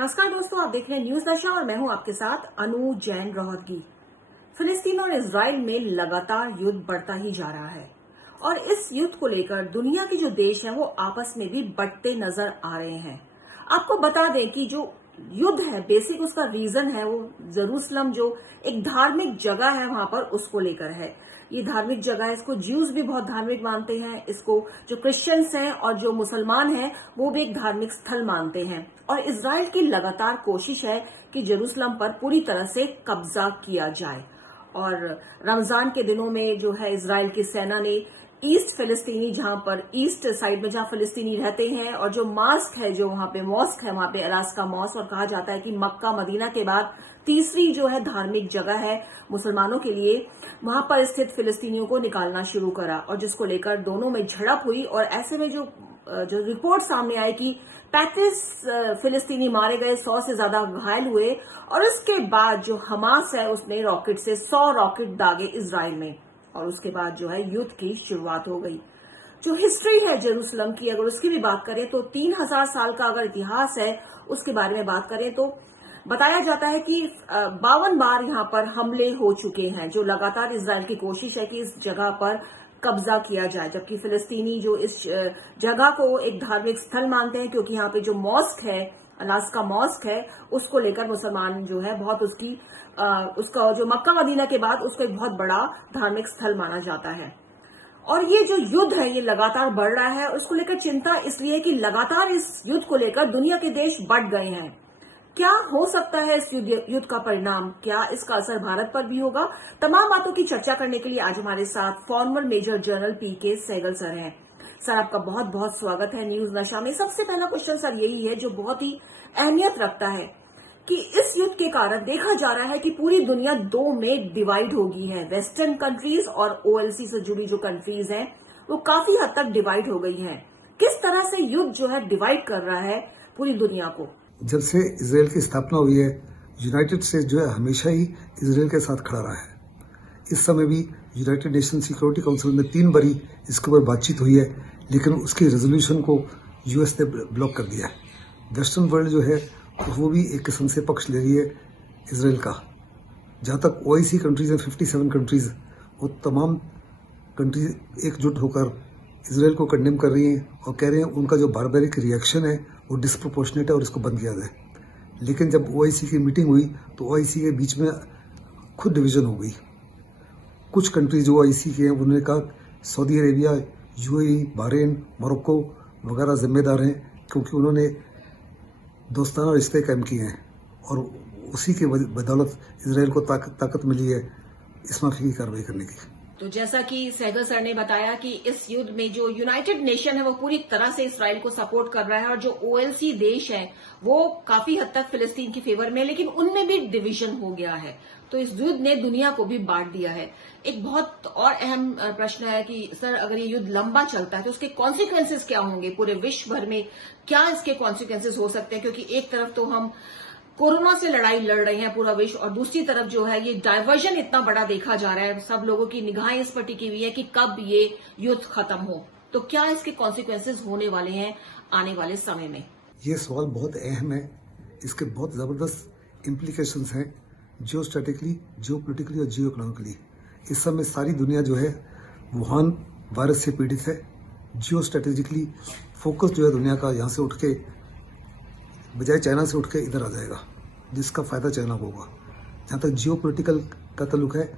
नमस्कार दोस्तों, आप देख रहे हैं न्यूज नशा और मैं हूं आपके साथ अनु जैन रोहतगी। फिलिस्तीन और इजराइल में लगातार युद्ध बढ़ता ही जा रहा है और इस युद्ध को लेकर दुनिया के जो देश हैं वो आपस में भी बढ़ते नजर आ रहे हैं। आपको बता दें कि जो युद्ध है बेसिक उसका रीजन है वो जेरूसलम जो एक धार्मिक जगह है वहां पर उसको लेकर है। ये धार्मिक जगह है, इसको ज्यूज भी बहुत धार्मिक मानते हैं, इसको जो क्रिश्चियंस हैं और जो मुसलमान हैं वो भी एक धार्मिक स्थल मानते हैं। और इजराइल की लगातार कोशिश है कि जेरूसलम पर पूरी तरह से कब्जा किया जाए। और रमजान के दिनों में जो है इजराइल की सेना ने ईस्ट फिलिस्तीनी जहां पर ईस्ट साइड में जहां फिलिस्तीनी रहते हैं और जो मास्क है जो वहां पे मॉस्क है वहां पे अलास्का मॉस्क, और कहा जाता है कि मक्का मदीना के बाद तीसरी जो है धार्मिक जगह है मुसलमानों के लिए, वहां पर स्थित फिलिस्तीनियों को निकालना शुरू करा और जिसको लेकर दोनों में झड़प हुई। और ऐसे में जो रिपोर्ट सामने आई कि 35 फिलिस्तीनी मारे गए, 100 से ज्यादा घायल हुए। और उसके बाद जो हमास है उसने रॉकेट से 100 रॉकेट दागे इजराइल में और उसके बाद जो है युद्ध की शुरुआत हो गई। जो हिस्ट्री है जेरूसलम की अगर उसकी भी बात करें तो 3000 साल का अगर इतिहास है उसके बारे में बात करें तो बताया जाता है कि 52 बार यहां पर हमले हो चुके हैं। जो लगातार इजराइल की कोशिश है कि इस जगह पर कब्जा किया जाए, जबकि फिलिस्तीनी जो इस जगह को एक धार्मिक स्थल मानते हैं क्योंकि यहाँ पे जो मॉस्क है अलास्का मॉस्क है उसको लेकर मुसलमान जो है बहुत उसका जो मक्का मदीना के बाद उसको एक बहुत बड़ा धार्मिक स्थल माना जाता है। और ये जो युद्ध है ये लगातार बढ़ रहा है। उसको लेकर चिंता इसलिए कि लगातार इस युद्ध को लेकर दुनिया के देश बढ़ गए हैं। क्या हो सकता है इस युद्ध का परिणाम, क्या इसका असर भारत पर भी होगा? तमाम बातों की चर्चा करने के लिए आज हमारे साथ फॉर्मर मेजर जनरल पीके सहगल सर हैं। सर, आपका बहुत बहुत स्वागत है न्यूज नशा में। सबसे पहला क्वेश्चन सर यही है जो बहुत ही अहमियत रखता है कि इस युद्ध के कारण देखा जा रहा है कि पूरी दुनिया दो में डिवाइड हो गई है। वेस्टर्न कंट्रीज और ओएलसी से जुड़ी जो कंट्रीज हैं वो काफी हद तक डिवाइड हो गई हैं। किस तरह से युद्ध जो है डिवाइड कर रहा है पूरी दुनिया को? जब से इसराइल की स्थापना हुई है यूनाइटेड स्टेट्स जो है हमेशा ही इसराइल के साथ खड़ा रहा है। इस समय भी यूनाइटेड नेशन सिक्योरिटी काउंसिल में 3 बारी इसके ऊपर बातचीत हुई है, लेकिन उसकी रेजोल्यूशन को यूएस ने ब्लॉक कर दिया है। वेस्टर्न वर्ल्ड जो है वो भी एक किस्म से पक्ष ले रही है इसराइल का। जहाँ तक ओआईसी कंट्रीज हैं 57 कंट्रीज, वो तमाम कंट्रीज एकजुट होकर इसराइल को कंडेम कर रही हैं और कह रहे हैं उनका जो बारबेरिक रिएक्शन है वो डिस्प्रोपोर्शनेट है और इसको बंद किया जाए। लेकिन जब ओआईसी की मीटिंग हुई तो ओआईसी के बीच में खुद डिवीजन हो गई। कुछ कंट्रीज जो ओआईसी के हैं उन्होंने कहा Saudi Arabia, UAE, Bahrain, Morocco वगैरह जिम्मेदार हैं क्योंकि उन्होंने दोस्ताना रिश्ते कायम किए हैं और उसी के बदौलत इसराइल को ताकत मिली है इस माफी की कार्रवाई करने की। तो जैसा कि सहगल सर ने बताया कि इस युद्ध में जो यूनाइटेड नेशन है वो पूरी तरह से इसराइल को सपोर्ट कर रहा है और जो ओएलसी देश है वो काफी हद तक फिलिस्तीन के फेवर में, लेकिन उनमें भी डिवीजन हो गया है। तो इस युद्ध ने दुनिया को भी बांट दिया है। एक बहुत और अहम प्रश्न है कि सर अगर ये युद्ध लंबा चलता है तो उसके कॉन्सिक्वेंसेस क्या होंगे पूरे विश्व भर में? क्या इसके कॉन्सिक्वेंसेस हो सकते हैं? क्योंकि एक तरफ तो हम कोरोना से लड़ाई लड़ रहे हैं पूरा विश्व और दूसरी तरफ जो है ये डाइवर्जन इतना बड़ा देखा जा रहा है, सब लोगों की निगाहें इस पर टिकी हुई है कि कब ये युद्ध खत्म हो। तो क्या इसके कॉन्सिक्वेंसेस होने वाले हैं आने वाले समय में? ये सवाल बहुत अहम है। इसके बहुत जबरदस्त इम्प्लीकेशंस हैं जियो स्ट्रेटेजिकली, जियो पोलिटिकली और जियो इकोनॉमिकली। इस समय सारी दुनिया जो है वुहान वायरस से पीड़ित है। जियो स्ट्रेटेजिकली फोकस जो है दुनिया का यहाँ से उठ के बजाय चाइना से उठ के इधर आ जाएगा, जिसका फायदा चाइना को होगा। जहाँ तक जियो पोलिटिकल का ताल्लुक है,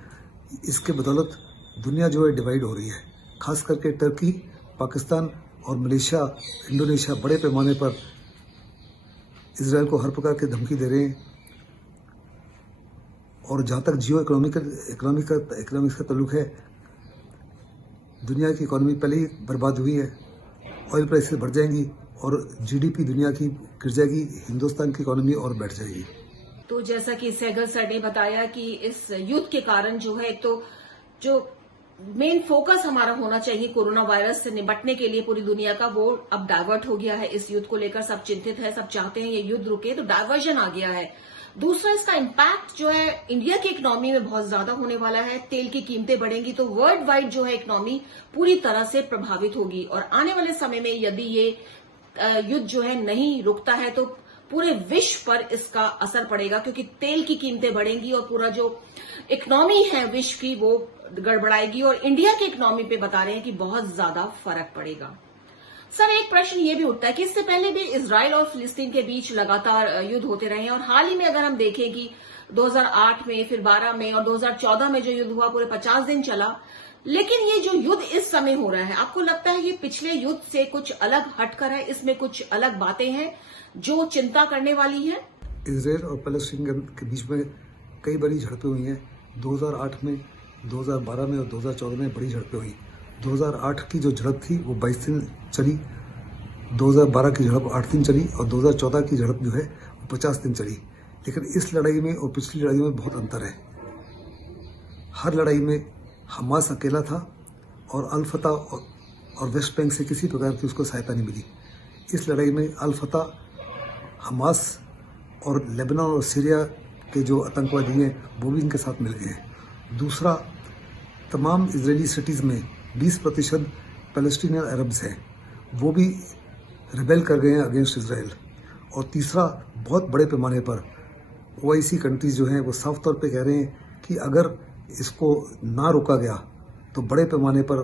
इसके बदौलत दुनिया जो है डिवाइड हो रही है। खास करके टर्की, पाकिस्तान और मलेशिया, इंडोनेशिया बड़े पैमाने पर इसराइल को हर प्रकार की धमकी दे रहे हैं। और जहाँ तक जियो इकोनॉमिक्स का ताल्लुक है, दुनिया की इकोनॉमी पहले ही बर्बाद हुई है। ऑयल प्राइसेस बढ़ जाएंगी और जीडीपी दुनिया की गिर जाएगी, हिंदुस्तान की इकोनॉमी और बैठ जाएगी। तो जैसा कि सहगल सर ने बताया कि इस युद्ध के कारण जो है तो जो मेन फोकस हमारा होना चाहिए कोरोना वायरस से निपटने के लिए पूरी दुनिया का, वो अब डाइवर्ट हो गया है। इस युद्ध को लेकर सब चिंतित है, सब चाहते हैं ये युद्ध रुके, तो डाइवर्जन आ गया है। दूसरा, इसका इम्पैक्ट जो है इंडिया की इकोनॉमी में बहुत ज्यादा होने वाला है। तेल की कीमतें बढ़ेंगी तो वर्ल्ड वाइड जो है इकोनॉमी पूरी तरह से प्रभावित होगी और आने वाले समय में यदि ये युद्ध जो है नहीं रुकता है तो पूरे विश्व पर इसका असर पड़ेगा, क्योंकि तेल की कीमतें बढ़ेंगी और पूरा जो इकोनॉमी है विश्व की वो गड़बड़ाएगी, और इंडिया की इकोनॉमी पे बता रहे हैं कि बहुत ज्यादा फर्क पड़ेगा। सर, एक प्रश्न ये भी उठता है कि इससे पहले भी इजराइल और फिलिस्तीन के बीच लगातार युद्ध होते रहे हैं, और हाल ही में अगर हम देखें कि 2008 में, फिर 12 में और 2014 में जो युद्ध हुआ पूरे 50 दिन चला। लेकिन ये जो युद्ध इस समय हो रहा है, आपको लगता है ये पिछले युद्ध से कुछ अलग हटकर है, इसमें कुछ अलग बातें हैं जो चिंता करने वाली है? इसराइल और पैलेस्टीन के बीच में कई बड़ी झड़पें हुई हैं। 2008 में, 2012 में और 2014 में बड़ी झड़पें हुई। 2008 की जो झड़प थी वो 22 दिन चली, 2012 की झड़प 8 दिन चली और 2014 की झड़प जो है वो 50 दिन चली। लेकिन इस लड़ाई में और पिछली लड़ाई में बहुत अंतर है। हर लड़ाई में हमास अकेला था और अल फतह और वेस्ट बैंक से किसी प्रकार की उसको सहायता नहीं मिली। इस लड़ाई में अल फतह, हमास और लेबनान और सीरिया के जो आतंकवादी हैं वो भी इनके साथ मिल गए हैं। दूसरा, तमाम इजरायली सिटीज़ में 20% पैलेस्टीनियन अरब्स हैं, वो भी रिबेल कर गए हैं अगेंस्ट इसराइल। और तीसरा, बहुत बड़े पैमाने पर OIC कंट्रीज जो हैं वो साफ तौर पे कह रहे हैं कि अगर इसको ना रोका गया तो बड़े पैमाने पर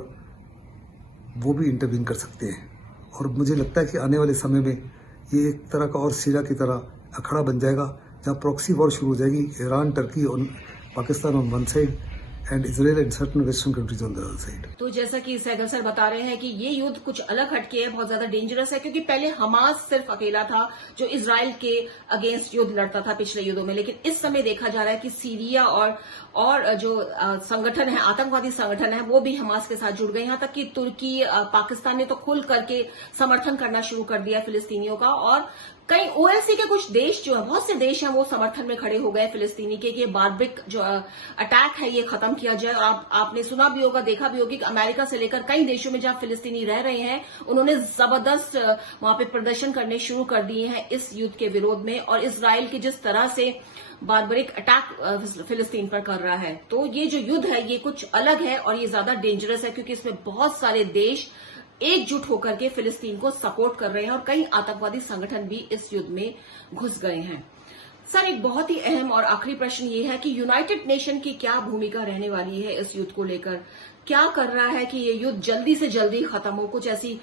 वो भी इंटरवीन कर सकते हैं। और मुझे लगता है कि आने वाले समय में ये एक तरह का और सीरिया की तरह अखाड़ा बन जाएगा, जहाँ प्रॉक्सी वॉर शुरू हो जाएगी, ईरान, टर्की और Pakistan on one side and Israel and certain western countries on the other side. तो जैसा कि सहगल सर बता रहे हैं कि ये युद्ध कुछ अलग हटके है, बहुत ज्यादा डेंजरस है, क्योंकि पहले हमास सिर्फ अकेला था जो इजराइल के अगेंस्ट युद्ध लड़ता था पिछले युद्धों में, लेकिन इस समय देखा जा रहा है कि सीरिया और जो संगठन है, आतंकवादी संगठन है, वो भी हमास के साथ जुड़ गए। यहां तक कि तुर्की, पाकिस्तान ने तो खुल करके समर्थन करना शुरू कर दिया फिलिस्तीनियों का, और कई OIC के कुछ देश जो है, बहुत से देश हैं, वो समर्थन में खड़े हो गए फिलिस्तीनी के कि बार्बिक जो अटैक है ये खत्म किया जाए। और आपने सुना भी होगा, देखा भी होगा कि अमेरिका से लेकर कई देशों में जहां फिलिस्तीनी रह रहे हैं, उन्होंने जबरदस्त वहां पे प्रदर्शन करने शुरू कर दिए हैं इस युद्ध के विरोध में, और इसराइल की जिस तरह से बार्बरिक अटैक फिलिस्तीन पर कर रहा है। तो ये जो युद्ध है ये कुछ अलग है और ये ज्यादा डेंजरस है, क्योंकि इसमें बहुत सारे देश एकजुट होकर के फिलिस्तीन को सपोर्ट कर रहे हैं और कई आतंकवादी संगठन भी इस युद्ध में घुस गए हैं। सर, एक बहुत ही अहम और आखिरी प्रश्न ये है कि यूनाइटेड नेशन की क्या भूमिका रहने वाली है इस युद्ध को लेकर? क्या कर रहा है कि ये युद्ध जल्दी से जल्दी खत्म हो? कुछ ऐसी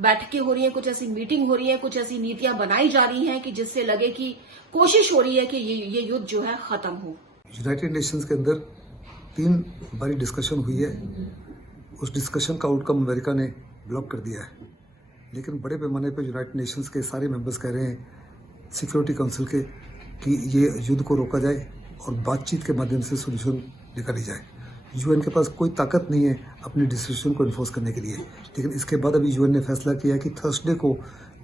बैठकें हो रही हैं, कुछ ऐसी मीटिंग हो रही है, कुछ ऐसी नीतियां बनाई जा रही हैं कि जिससे लगे कि कोशिश हो रही है कि ये युद्ध जो है खत्म हो? यूनाइटेड नेशंस के अंदर 3 बारी डिस्कशन हुई है। उस डिस्कशन का आउटकम अमेरिका ने ब्लॉक कर दिया है, लेकिन बड़े पैमाने पर यूनाइटेड नेशंस के सारे मेंबर्स कह रहे हैं, सिक्योरिटी काउंसिल के, कि ये युद्ध को रोका जाए और बातचीत के माध्यम से सोल्यूशन निकाली जाए। UN के पास कोई ताकत नहीं है अपनी डिसीजन को इन्फोर्स करने के लिए, लेकिन इसके बाद अभी UN ने फैसला किया कि थर्सडे को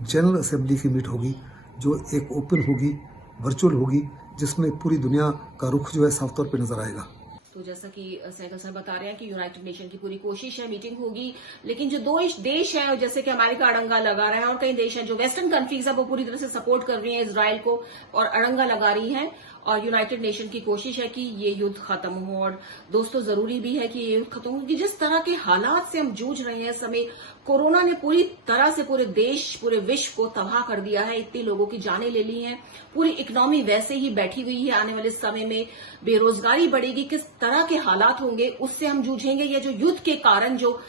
जनरल असेंबली की मीट होगी, जो एक ओपन होगी, वर्चुअल होगी, जिसमें पूरी दुनिया का रुख जो है साफ तौर पर नजर आएगा। तो जैसा कि सहगल सर बता रहे हैं कि यूनाइटेड नेशन की पूरी कोशिश है, मीटिंग होगी, लेकिन जो 2 देश हैं, जैसे कि अमेरिका अड़ंगा लगा रहा है और कई देश हैं जो वेस्टर्न कंट्रीज है वो पूरी तरह से सपोर्ट कर रही हैं इजराइल को और अड़ंगा लगा रही हैं, और यूनाइटेड नेशन की कोशिश है कि ये युद्ध खत्म हो। और दोस्तों, जरूरी भी है कि ये युद्ध खत्म हो, क्योंकि जिस तरह के हालात से हम जूझ रहे हैं इस समय, कोरोना ने पूरी तरह से पूरे देश, पूरे विश्व को तबाह कर दिया है, इतनी लोगों की जानें ले ली हैं, पूरी इकोनॉमी वैसे ही बैठी हुई है। आने वाले समय में बेरोजगारी बढ़ेगी, किस तरह के हालात होंगे उससे हम जूझेंगे, या जो युद्ध के कारण जो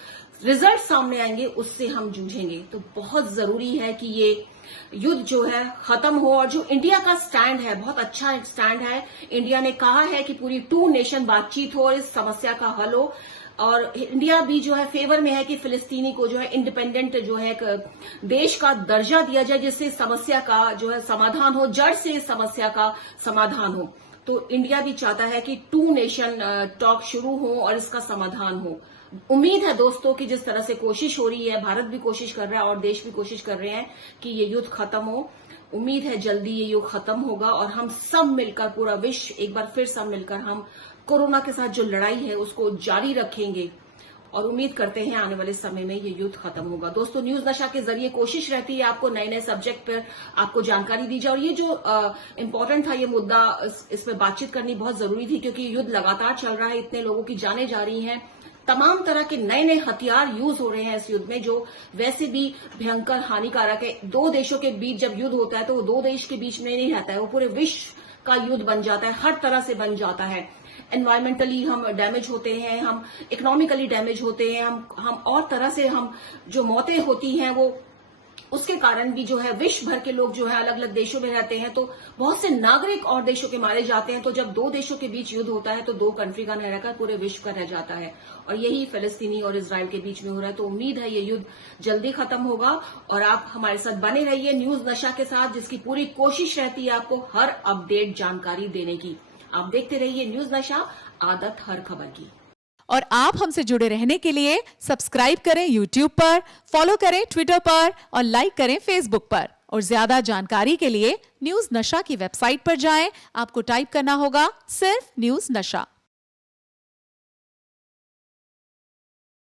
रिजल्ट सामने आएंगे उससे हम जूझेंगे। तो बहुत जरूरी है कि ये युद्ध जो है खत्म हो, और जो इंडिया का स्टैंड है बहुत अच्छा स्टैंड है। इंडिया ने कहा है कि पूरी 2 नेशन बातचीत हो, इस समस्या का हल हो, और इंडिया भी जो है फेवर में है कि फिलिस्तीनी को जो है इंडिपेंडेंट जो है एक देश का दर्जा दिया जाए, जिससे समस्या का जो है समाधान हो, जड़ से समस्या का समाधान हो। तो इंडिया भी चाहता है कि 2 नेशन टॉक शुरू हो और इसका समाधान हो। उम्मीद है दोस्तों कि जिस तरह से कोशिश हो रही है, भारत भी कोशिश कर रहा है और देश भी कोशिश कर रहे हैं कि ये युद्ध खत्म हो। उम्मीद है जल्दी ये युद्ध खत्म होगा और हम सब मिलकर, पूरा विश्व एक बार फिर सब मिलकर हम कोरोना के साथ जो लड़ाई है उसको जारी रखेंगे, और उम्मीद करते हैं आने वाले समय में ये युद्ध खत्म होगा। दोस्तों, न्यूज नशा के जरिए कोशिश रहती है आपको नए नए सब्जेक्ट पर आपको जानकारी दी जाए, और ये जो इम्पोर्टेंट था ये मुद्दा, इस पर बातचीत करनी बहुत जरूरी थी, क्योंकि युद्ध लगातार चल रहा है, इतने लोगों की जानें जा रही हैं, तमाम तरह के नए नए हथियार यूज हो रहे हैं इस युद्ध में, जो वैसे भी भयंकर हानिकारक है। दो देशों के बीच जब युद्ध होता है तो वो दो देश के बीच में नहीं रहता है, वो पूरे विश्व का युद्ध बन जाता है, हर तरह से बन जाता है। एनवायरमेंटली हम डैमेज होते हैं, हम इकोनॉमिकली डैमेज होते हैं, हम और तरह से हम जो मौतें होती हैं वो उसके कारण भी जो है विश्व भर के लोग जो है अलग अलग देशों में रहते हैं, तो बहुत से नागरिक और देशों के मारे जाते हैं। तो जब दो देशों के बीच युद्ध होता है तो दो कंट्री का न रहकर पूरे विश्व का रह जाता है, और यही फिलिस्तीनी और इजराइल के बीच में हो रहा है। तो उम्मीद है ये युद्ध जल्दी खत्म होगा, और आप हमारे साथ बने रहिए न्यूज नशा के साथ, जिसकी पूरी कोशिश रहती है आपको हर अपडेट जानकारी देने की। आप देखते रहिए न्यूज नशा, आदत हर खबर की। और आप हमसे जुड़े रहने के लिए सब्सक्राइब करें YouTube पर, फॉलो करें Twitter पर और लाइक करें Facebook पर। और ज्यादा जानकारी के लिए न्यूज नशा की वेबसाइट पर जाएं। आपको टाइप करना होगा सिर्फ न्यूज नशा।